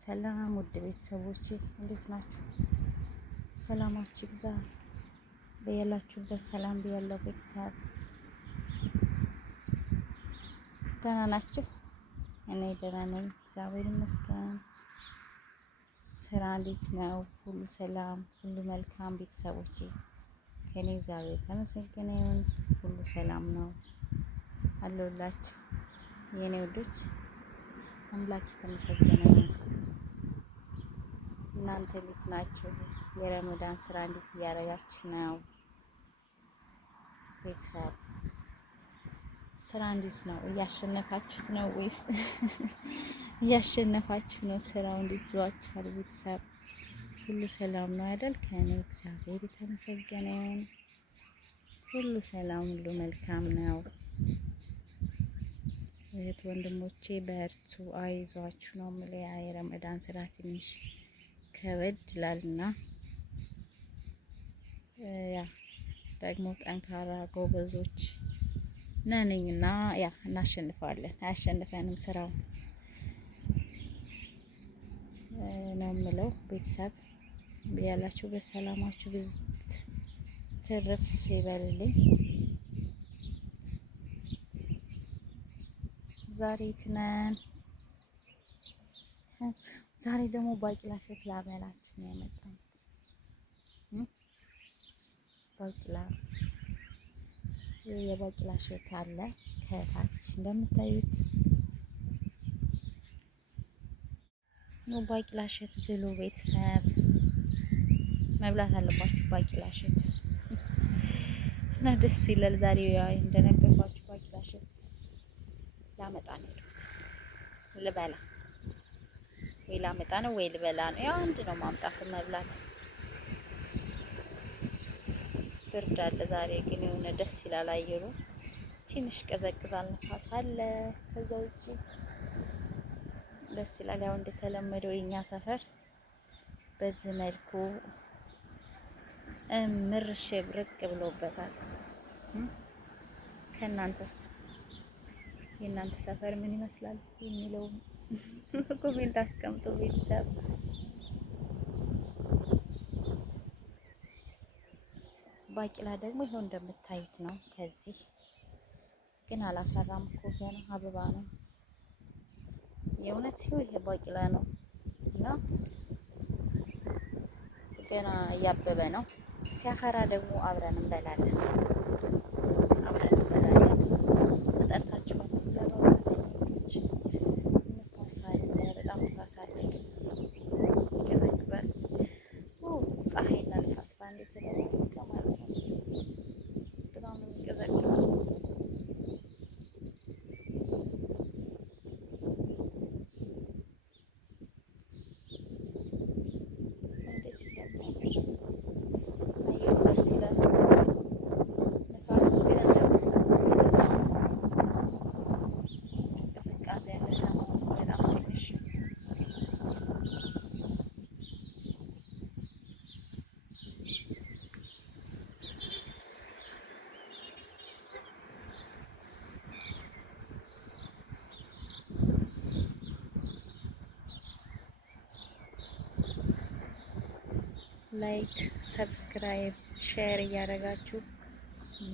ሰላም ውድ ቤተሰቦቼ እንዴት ናችሁ? ሰላማችሁ ይብዛ በያላችሁበት። ሰላም ብያለሁ ቤተሰብ። ደህና ናችሁ? እኔ ደህና ነኝ፣ እግዚአብሔር ይመስገን። ስራ እንዴት ነው? ሁሉ ሰላም፣ ሁሉ መልካም ቤተሰቦቼ? ከኔ እግዚአብሔር የተመሰገነ ይሁን፣ ሁሉ ሰላም ነው አለሁላችሁ የኔ ውዶች። አምላክ የተመሰገነ ይሁን። እናንተ ልጅ ናችሁ? የረመዳን ስራ እንዴት እያደረጋችሁ ነው? ቤተሰብ ስራ እንዴት ነው? እያሸነፋችሁት ነው ወይስ እያሸነፋችሁ ነው? ስራው እንዴት ይዟችኋል? ቤተሰብ ሁሉ ሰላም ነው አይደል? ከኔ እግዚአብሔር የተመሰገነ ይሁን፣ ሁሉ ሰላም፣ ሁሉ መልካም ነው። እህት ወንድሞቼ በርቱ፣ አይዟችሁ ነው የምለው። የረመዳን ስራ ትንሽ ከበድ ይላልና ያ ደግሞ ጠንካራ ጎበዞች ነንና ያ እናሸንፋለን። አያሸንፈንም ስራው ነው የምለው። ቤተሰብ ያላችሁ በሰላማችሁ ብዝት ትርፍ ይበልልኝ። ዛሬ ትነን ዛሬ ደግሞ ባቂላ እሸት ላበላችሁ ነው የመጣሁት። ባቂላ የባቂላ እሸት አለ ከታች እንደምታዩት ነው። ባቂላ እሸት ብሉ ቤተሰብ፣ መብላት አለባችሁ ባቂላ እሸት እና ደስ ይላል። ዛሬ ያው እንደነገርኳችሁ ባቂላ እሸት ላመጣ ነው ልበላ ወይ ላመጣ ነው ወይ ልበላ ነው። ያው አንድ ነው ማምጣት መብላት። ብርድ አለ ዛሬ ግን የሆነ ደስ ይላል አየሩ። ትንሽ ቀዘቅዛል፣ ነፋስ አለ። ከዛ ውጪ ደስ ይላል። ያው እንደተለመደው የኛ ሰፈር በዚህ መልኩ እምር ሽብርቅ ብሎበታል። ከእናንተስ የእናንተ ሰፈር ምን ይመስላል የሚለው ኮሜንት አስቀምጡ ቤተሰብ። ባቂላ ደግሞ ይኸው እንደምታዩት ነው። ከዚህ ግን አላፈራም እኮ ገና አበባ ነው። የእውነት ይኸው ይሄ ባቂላ ነው እና ገና እያበበ ነው። ሲያፈራ ደግሞ አብረን እንበላለን። ተጠርታችኋል። ፀሐይና ንፋስ ባንዴ ስለሚገ ማለት ነው። በጣም ነው የሚቀዘቅዘው። እንዴት እንደሚያምር አየሩ ደስ ይላል። ንፋሱ ግን እንደምትሰሙት ቅዝቃዜ ያለ ሰሞኑን በጣም ትንሽ ላይክ፣ ሰብስክራይብ፣ ሼር እያደረጋችሁ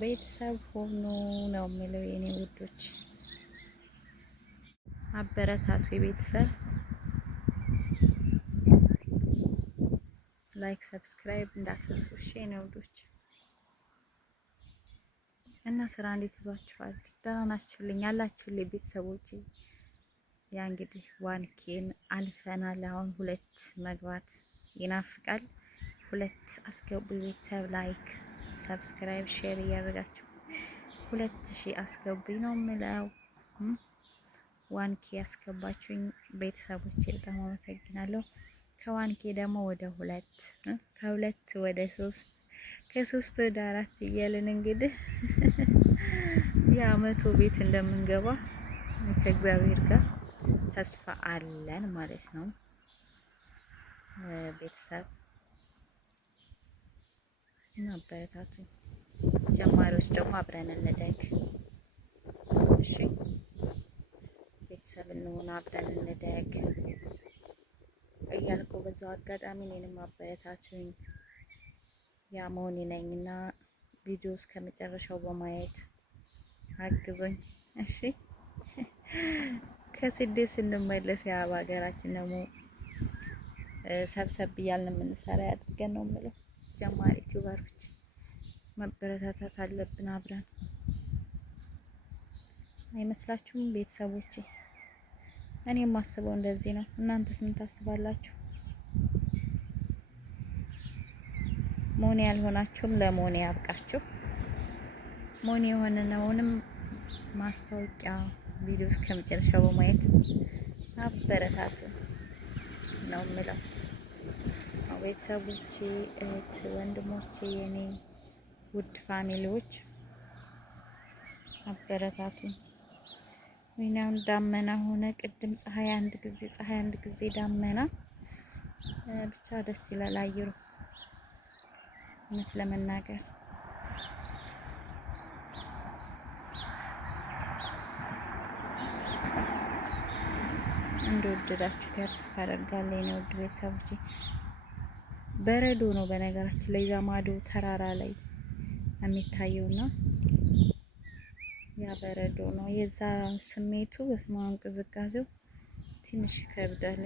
ቤተሰብ ሆኑ ነው የምለው የኔ ውዶች። አበረታቱ ቤተሰብ። ላይክ ሰብስክራይብ እንዳትረሱ እሺ የኔ ውዶች። እና ስራ እንዴት ይዟችኋል? ደህና ናችሁልኝ? ያላችሁልኝ ቤተሰቦቼ? ያ እንግዲህ ዋንኬን አልፈናል። አሁን 2 መግባት ይናፍቃል። 2 አስገቡ ቤተሰብ። ላይክ ሰብስክራይብ ሼር እያደረጋችሁ 2000 አስገቡኝ ነው የምለው። 1K ያስገባችሁኝ ቤተሰቦቼ በጣም አመሰግናለሁ። ከ1K ደግሞ ወደ 2 ከ2 ወደ 3 ከ3 ወደ 4 እያልን እንግዲህ የአመቱ ቤት እንደምንገባ ከእግዚአብሔር ጋር ተስፋ አለን ማለት ነው ቤተሰብ። እና አበረታቱ። ጀማሪዎች ደግሞ አብረን እንደግ እሺ ቤተሰብ እንሆን፣ አብረን እንደግ። እያልኩ በዛው አጋጣሚ እኔንም አበረታቱኝ። ያ መሆኔ ነኝና ቪዲዮ እስከ መጨረሻው በማየት አግዙኝ። እሺ ከስደት ስንመለስ ያ በሀገራችን ደግሞ ሰብሰብ እያልን የምንሰራ ያድርገን ነው የምለው። ጀማሪ ዩቲዩበሮች መበረታታት አለብን አብረን፣ አይመስላችሁም ቤተሰቦቼ? እኔ የማስበው እንደዚህ ነው። እናንተስ ምን ታስባላችሁ? ሞኔ ያልሆናችሁም ለሞኔ ያብቃችሁ። ሞኔ የሆነውንም ማስታወቂያ ቪዲዮ እስከ መጨረሻው በማየት አበረታቱ ነው የምለው። ቤተሰቦቼ፣ እህት ወንድሞቼ፣ የኔ ውድ ፋሚሊዎች አበረታቱ። ወይናውን ዳመና ሆነ ቅድም ፀሐይ አንድ ጊዜ ዳመና፣ ብቻ ደስ ይላል አየሩ እውነት ለመናገር። እንደወደዳችሁት ተስፋ አደርጋለሁ የኔ ውድ ቤተሰቦቼ። በረዶ ነው በነገራችን ላይ ዛማዶ ተራራ ላይ የሚታየውና ያ በረዶ ነው። የዛ ስሜቱ በስማን ቅዝቃዜው ትንሽ ይከብዳል።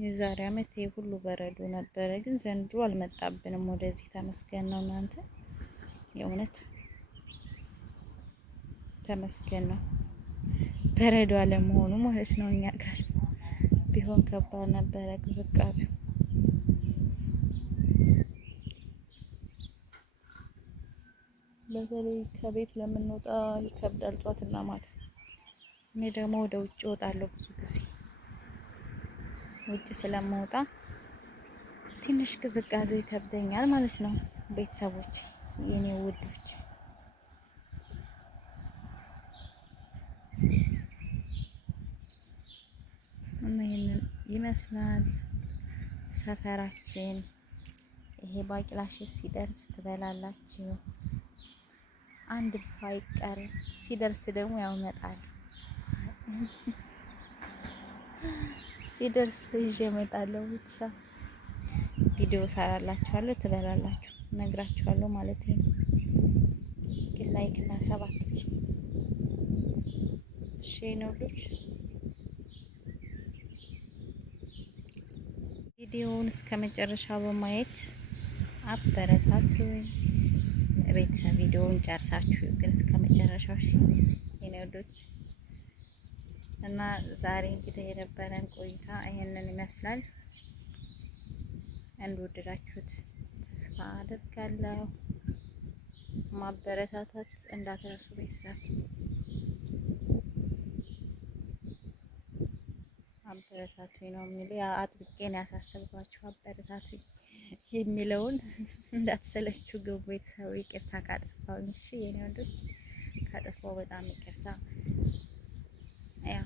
የዛሬ አመት ይሄ ሁሉ በረዶ ነበረ፣ ግን ዘንድሮ አልመጣብንም ወደዚህ። ተመስገን ነው እናንተ፣ የእውነት ተመስገን ነው በረዶ አለመሆኑ ማለት ነው። እኛ ጋር ቢሆን ከባድ ነበረ ቅዝቃዜው። በተለይ ከቤት ለምንወጣ ይከብዳል ጧትና ማታ። እኔ ደግሞ ወደ ውጭ እወጣለሁ ብዙ ጊዜ። ውጭ ስለምወጣ ትንሽ ቅዝቃዜው ይከብደኛል ማለት ነው። ቤተሰቦች፣ የኔ ውዶች፣ እና ይሄንን ይመስላል ሰፈራችን። ይሄ ባቂላሽ ሲደርስ ትበላላችሁ። አንድ ሰው አይቀርም። ሲደርስ ደግሞ ያው እመጣለሁ። ሲደርስ ይዤ እመጣለሁ። ቤተሰብ ቪዲዮ ሰራላችኋለሁ፣ ትበላላችሁ፣ ነግራችኋለሁ ማለት ነው። ግን ላይክ እና ሰባት እሺ ነውሎች ቪዲዮውን እስከ መጨረሻ በማየት አበረታቱኝ። ቤተሰብ ቪዲዮውን ጨርሳችሁ ግን እስከ መጨረሻው የኔ ወዶች እና ዛሬ እንግዲህ የነበረን ቆይታ ይሄንን ይመስላል። እንደወደዳችሁት ተስፋ አደርጋለሁ። ማበረታታት እንዳትረሱ ቤተሰብ፣ አበረታቱኝ ነው የሚለው። ያ አጥብቄን ያሳሰብኳችሁ አበረታቱኝ የሚለውን እንዳትሰለችው ግቡ ቤተሰብ። ይቅርታ ካጠፋው፣ እሺ የኔ ወንዶች፣ ካጠፋው በጣም ይቅርታ። ያ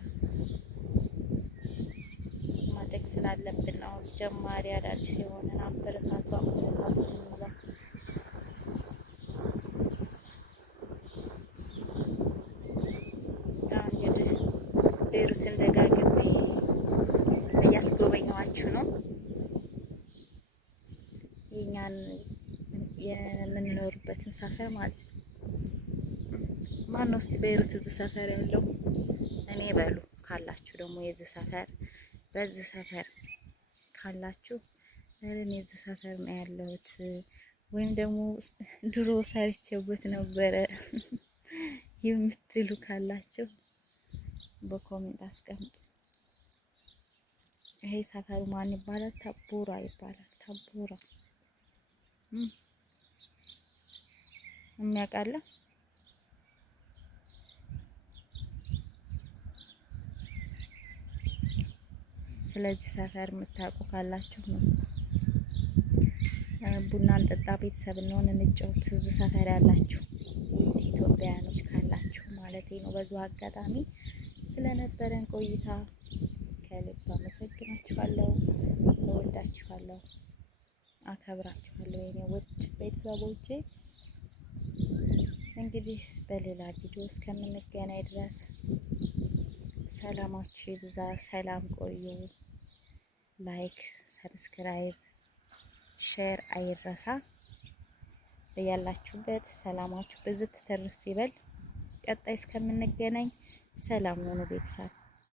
ማደግ ስላለብን ነው። ጀማሪ አዳዲስ የሆነን አበረታቱ እንላ። እንግዲህ ቤሩትን ደጋግሜ እያስጎበኘዋችሁ ነው። የኛን የምንኖርበትን ሰፈር ማለት ነው። ማን ነው እስቲ ቤሩት እዚህ ሰፈር ያለው? እኔ በሉ ካላችሁ ደግሞ የዚህ ሰፈር በዚህ ሰፈር ካላችሁ እኔ የዚህ ሰፈር ነው ያለሁት ወይም ደግሞ ድሮ ሰርቼበት ነበረ የምትሉ ካላችሁ በኮሜንት አስቀምጡ። ይሄ ሰፈሩ ማን ይባላል? ታቦራ ይባላል። ታቦራ የሚያውቃለ? ስለዚህ ሰፈር የምታውቁ ካላችሁ ነው። ቡና እንጠጣ፣ ቤተሰብ እንሆን፣ እንጫወት። እዚህ ሰፈር ያላችሁ ውድ ኢትዮጵያውያኖች ካላችሁ ማለት ነው። በዚሁ አጋጣሚ ስለነበረን ቆይታ ከልብ አመሰግናችኋለሁ። እወዳችኋለሁ፣ አከብራችኋለሁ የኔ ውድ ቤተሰቦቼ። እንግዲህ በሌላ ቪዲዮ እስከምንገናኝ ድረስ ሰላማችሁ ይብዛ። ሰላም ቆዩ። ላይክ፣ ሰብስክራይብ፣ ሼር አይረሳ። በያላችሁበት ሰላማችሁ ብዝት ትርፍ ይበል። ቀጣይ እስከምንገናኝ ሰላም ሁኑ ቤተሰብ።